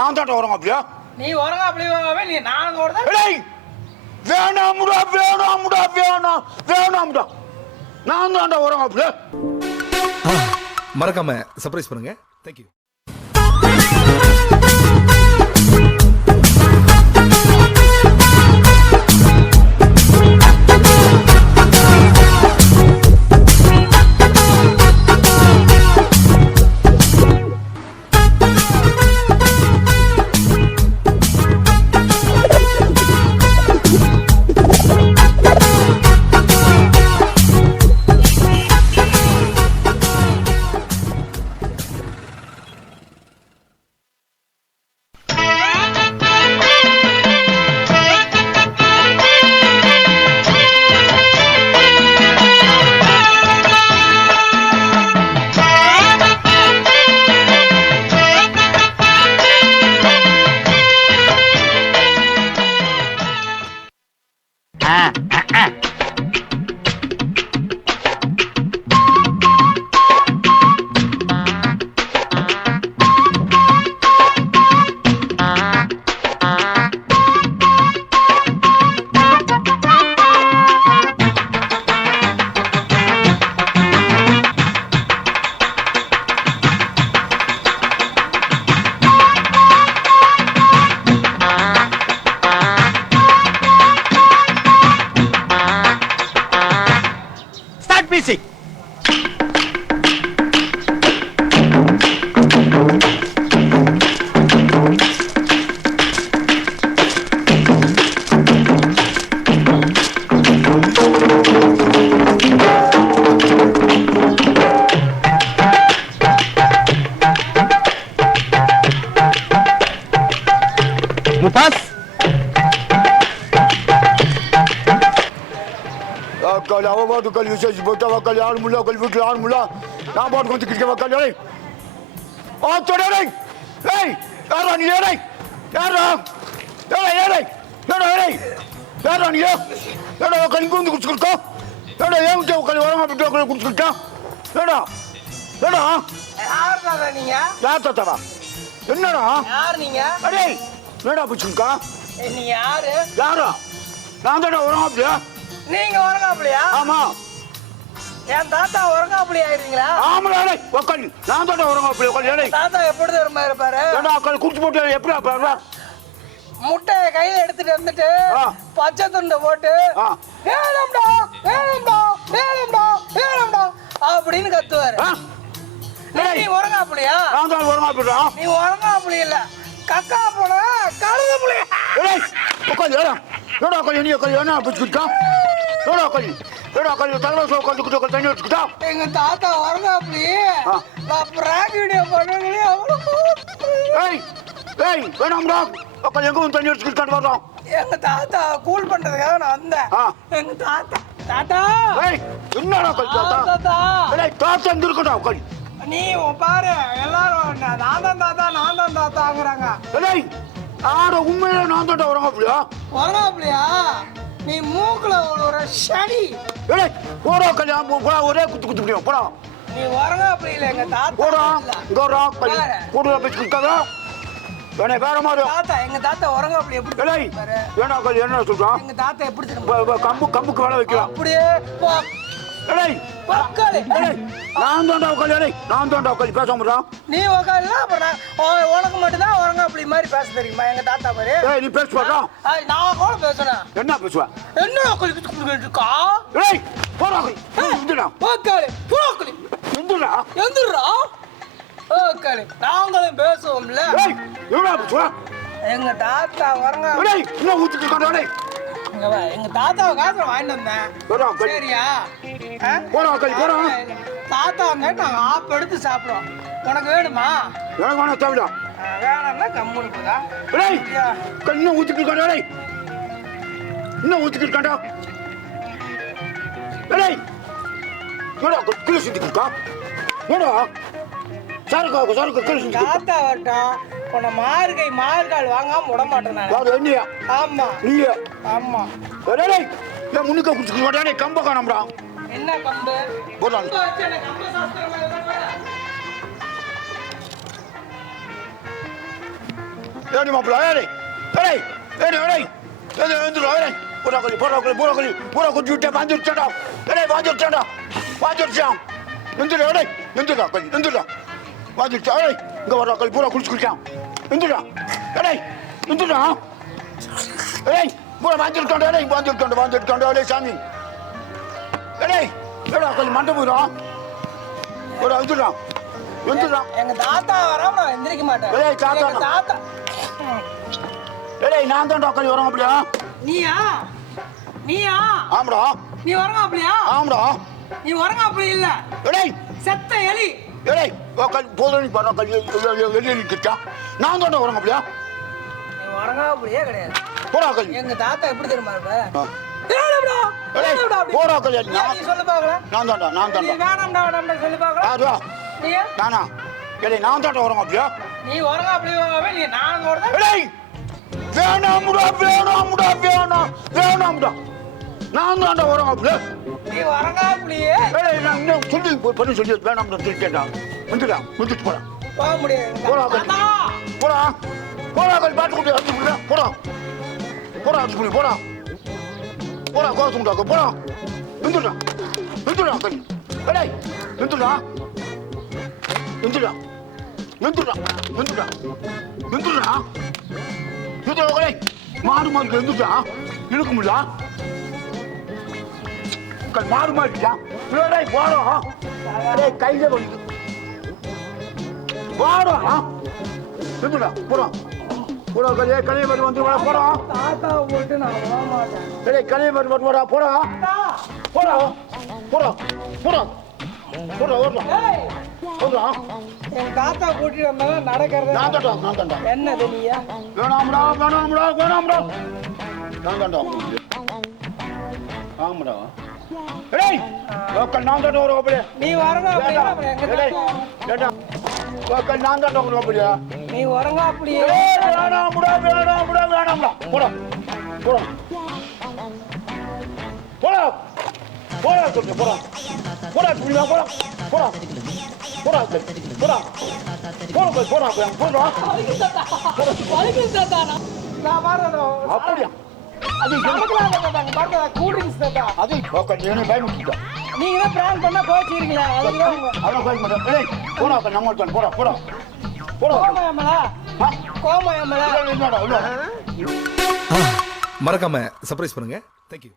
நான் தாட்ட வரங்க அப்படியா? நீ வரங்க அப்படியே நீ நான் ஓடுறேன். டேய் வேணாம்டா வேணாம்டா வேணாம்டா. நான் தாட்ட வரங்க அப்படியே. மறக்காம சர்ப்ரைஸ் பண்ணுங்க. Thank you. Music. Mutas. Kali awak baru kali usai sebut awak kali arm mula kali buat arm mula. Nampak kau tikit kau kali ni. Oh tu ni. Hey, ada ni ni. Ada. Ada ni. Ada kali kau tu kucing kau. Ada yang tu kali orang apa tu kali kucing kau. Ada. யார் நீங்க? யார் தாத்தா? என்னடா? யார் நீங்க? அடே, என்னடா குcing kau? நீ யாரு? யாரா? நான் தான் orang apa? நீங்க வரங்காப்லையா? ஆமா. என் தாத்தா வரங்காப்ளி ஆயிருங்களா? ஆமாடா உட்காரு. நான் தான் வரங்காப்ளி உட்காரு. தாத்தா எப்படி தெரியுமா இருப்பாரு? ஏடா உட்காரு குடிச்சு போட்டு எப்படி பாருடா. முட்டையை கையில எடுத்துட்டு வந்துட்டு பச்சை துண்டை போட்டு வேணும்டா அப்படின்னு கத்துவாரு. நீ வரங்காப்ளியா? நான் தான் வரங்காப்ளிடா. நீ வரங்காப்ளி இல்ல. கக்கா போல கழுத புளி. ஏய் உட்காரு ஏடா. ஏடா உட்காரு நீ உட்காரு என்ன பிடிச்சிட்டா? ஏடா உட்காரு. ஏடா உட்காரு தலைவசோ உட்கார்ந்து தண்ணி எடுத்துக்கிட்டா. எங்க தாத்தா வரங்காப்ளி. நான் பிராக் வீடியோ பண்ணுங்களே அவ்வளவு. ஏய் வேணாம்டா. உட்காரு எங்க வந்து தண்ணி எடுத்துக்கிட்டு வரோம். எங்க தாத்தா கூல் பண்றதுக்காக நான் வந்தேன். எங்க தாத்தா ஏய் என்னடா தாத்தா? ஏய் தாத்தா எங்க இருக்கடா உட்காரு. நீ பாரு எல்லாரும் நான் தான் தாத்தாங்கறாங்க. ஏய் ஆட உண்மையிலே நான் தான் வரங்காப்ளியா? நீ மூக்குல ஒரு சனி. ஏய் போடா கல்யாணம் போடா ஒரே குத்து முடியும் போடா. நீ வரங்காப்ளி இல்ல எங்க தாத்தா. போடா கோரா போடா பேசிக்கிட்டாங்க. வேற மாதிரி தாத்தா எங்க தாத்தா வரங்காப்ளி எப்படி? ஏய் வேணா கல் என்ன சொல்றான்? எங்க தாத்தா எப்படி தெரியுமா? கம்புக்கு வேலை வைக்கலாம். அப்படியே ஏய் பக்கலே. நான் தான் உட்காரு பேச முடியும். நீ உட்காருல அப்புறம் உனக்கு மட்டும் தான் வரங்காப்ளி மாதிரி பேச தெரியுமா எங்க தாத்தா மாதிரி? ஏய் நீ பேச போறா? நான் கூட பேசணும். என்ன பேசுவ? என்ன இருக்கா? ஏய் போடா இந்துடா. உட்காரு போக்கலி. எந்திரா. உட்காரு நாங்களும் பேசுவோம்ல. ஏய் என்ன பேசுவ? எங்க தாத்தா வரங்க. ஏய் என்ன ஊத்திட்டு இருக்கடா டேய். எங்க தாத்தாவை காசு வாங்கிட்டு வந்தேன். சரியா? போடா போடா. தாத்தா நாங்க ஆப் எடுத்து சாப்பிடுவோம். உனக்கு வேணுமா? எனக்கு வேணா தேவைடா. வேணாம்னா கம்முனு போடா. ஏய் இன்னும் ஊத்திட்டு இருக்கடா டேய். இன்னும் ஊத்திட்டு இருக்கடா. ஏய் என்னடா கிளி சிந்திட்டு இருக்கா? என்னடா சரக்கு கிளி சிந்திட்டு தாத்தா வரட்டும். உன்னை மார்கால் வாங்காம விட மாட்டேன் நான். யாரு என்னையா? ஆமா நீயா? ஆமா. டேய் நான் முன்னுக்கு குடிச்சுக்க மாட்டானே கம்ப காணோம்டா. என்ன கம்பு? போடா. கம்பு சாஸ்திரமா ஏடி மாப்பிள்ள ஏடி ஏடி ஏடி ஏடி ஏடி வந்துடா ஏடி பூரா கொஞ்சம் விட்டே வந்துடுச்சா ஏடி வந்துடுச்சா வந்துடா ஏடி வந்துடா கொஞ்சம் வந்துடா வந்துடுச்சா ஏடி இங்கே வர கல் பூரா குடிச்சான் வந்துடா ஏடி வந்துடா ஏய் பூரா வந்துருக்காண்டா ஏடி சாமி ஏடி ஏடா கொஞ்சம் மண்டை போயிடும் ஒரு வந்துடா எங்க தாத்தா வராம நான் எந்திரிக்க மாட்டேன். ஏய், தாத்தா. எங்க தாத்தா. ஏய் நான் தான் உட்காந்து வரோம் அப்படியா நீயா ஆமாடா நீ வரங்க அப்படியா ஆமாடா நீ வரங்க அப்படி இல்ல ஏய் செத்த எலி ஏய் போதும் நீ பண்ண வெளியே நிற்கா நான் தான் வரோம் அப்படியா நீ வரங்க அப்படியே கிடையாது. போடா கல்வி எங்க தாத்தா எப்படி தெரியுமா இருப்ப போடா கல்வி நீ சொல்லு பாக்கலாம். நான் நீ தான்டா வேணாம்டா சொல்லு பாக்கலாம். அதுவா நீ நானா ஏய் நான் தான் வரோம் அப்படியா நீ வரங்க அப்படியே நீ நான் வரத ஏய் வேணாம்டா நான் தான்டா வரோம் அப்படியே நீ வரங்க அப்படியே ஏய் நான் இன்னும் சொல்லி பண்ணி சொல்லி வேணாம்டா சொல்லிட்டேன்டா வந்துட்டு போடா போக முடியாது. போடா தாத்தா. போடா கல் பாட்டு கொண்டு வந்து போடா அடிச்சு போடா கோசம் உண்டாக்க போடா வந்துடா கல் ஏய் வந்துடா மாடு மாதிரி வந்துட்டா இழுக்க முடியல மாடு மாட்டியா போறோம் கையில வந்து போறோம் வந்துடா போறோம் கலியபதி வந்து போறோம் தாத்தா போட்டு நான் வர மாட்டேன். கலியபதி வந்து போறோம் ஏய், என் தாத்தா கூட்டிட்டு வந்தாலும் நடக்கிறது நான் தான்டா என்னது நீயா வேணாம்டா நான் தான்டா ஆமாடா ஏய் நான் தான்டா வரோம் அப்படியே நீ வரங்க அப்படியே அப்புறம் எங்க தாத்தா? நான் தான்டா வரோம் அப்படியே நீ வரங்க அப்படியே வேணாம்டா போடா சொல்லுங்க போடா நான் வரணும். அப்படியா அது நமக்குலாம் அதை கேட்டாங்க. பாருங்க, கூல் ட்ரிங்க்ஸ் தாத்தா. அது பயமுட்டா நீங்க தான் பிராங்க் பண்ணா கோச்சிருக்கீங்களா? அதுக்கு தான் உங்க அதான் பயமுட்டா ஏய் போடா நம்ம போடா கோமா எம்மலா? கோமா எம்மலா? இல்லடா மறக்காம சர்ப்ரைஸ் பண்ணுங்க. தேங்க்யூ.